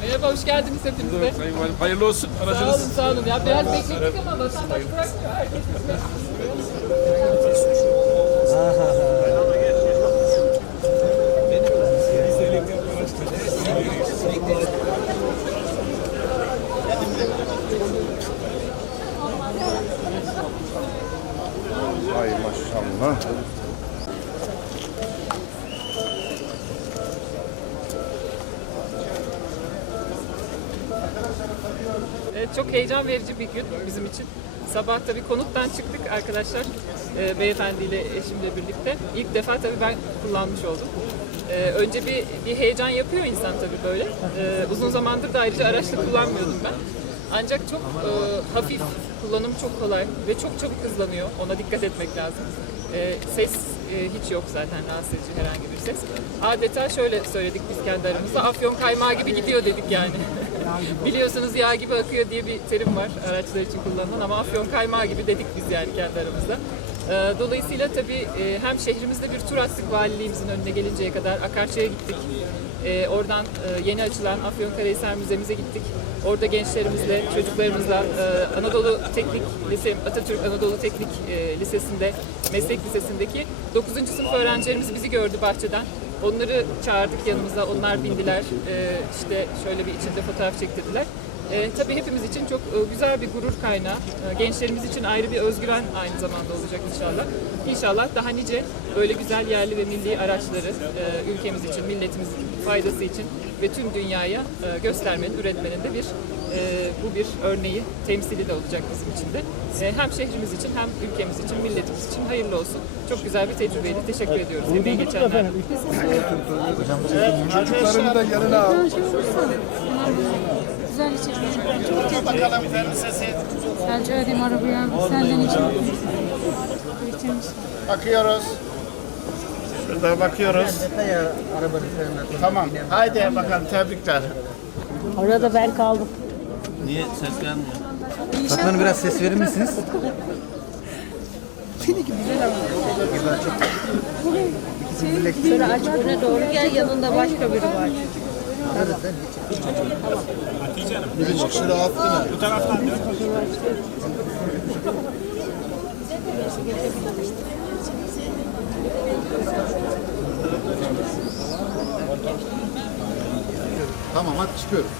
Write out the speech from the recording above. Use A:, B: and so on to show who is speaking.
A: Merhaba,
B: hoş geldiniz hepinize. Hayırlı olsun. Aracınız.
A: Sağ olun, sağ olun. Ya biraz bekledik ama vatandaş bırakmıyor. Herkes
C: maşallah.
A: Çok heyecan verici bir gün bizim için. Sabah tabii konuttan çıktık arkadaşlar. E, beyefendiyle, eşimle birlikte. İlk defa tabii ben kullanmış oldum. E, önce bir, bir heyecan yapıyor insan tabii böyle. E, uzun zamandır da ayrıca araçta kullanmıyordum ben. Ancak çok e, hafif, kullanım çok kolay ve çok çabuk hızlanıyor. Ona dikkat etmek lazım. E, ses e, hiç yok zaten rahatsız edici herhangi bir ses. Adeta şöyle söyledik biz kendi aramızda. Afyon kaymağı gibi gidiyor dedik yani. Biliyorsunuz yağ gibi akıyor diye bir terim var araçlar için kullanılan ama afyon kaymağı gibi dedik biz yani kendi aramızda. Ee, Dolayısıyla tabii e, hem şehrimizde bir tur attık valiliğimizin önüne gelinceye kadar. Akarçay'a gittik. Ee, Oradan e, yeni açılan Afyonkarahisar Müzemize gittik. Orada gençlerimizle, çocuklarımızla e, Anadolu Teknik Lise, Atatürk Anadolu Teknik Lisesi'nde, Meslek Lisesi'ndeki 9. sınıf öğrencilerimiz bizi gördü bahçeden. Onları çağırdık yanımıza, onlar bindiler. Ee, işte şöyle bir içinde fotoğraf çektirdiler. Ee, tabii hepimiz için çok e, güzel bir gurur kaynağı. Ee, gençlerimiz için ayrı bir özgüven aynı zamanda olacak inşallah. İnşallah daha nice böyle güzel yerli ve milli araçları e, ülkemiz için, milletimizin faydası için ve tüm dünyaya e, göstermenin, üretmenin de bir e, bu bir örneği, temsili de olacak bizim için de. E, hem şehrimiz için hem ülkemiz için, milletimiz için hayırlı olsun. Çok güzel bir tecrübeydi. Teşekkür ediyoruz. Emeği geçenler.
C: Çocuklarını da yanına al.
D: Güzel içerik. Çok teşekkür Selçuk edeyim arabaya. Senden. Bitirmiş.
E: Bakıyoruz. Şurada bakıyoruz. Tamam. Haydi bakalım tebrikler.
D: Orada ben kaldım.
F: Niye ses gelmiyor?
G: Fatma biraz ses verir misiniz?
D: Şöyle aç öne doğru gel yanında başka biri var.
C: Bir çıkışı rahat değil mi? Tamam hadi çıkıyorum.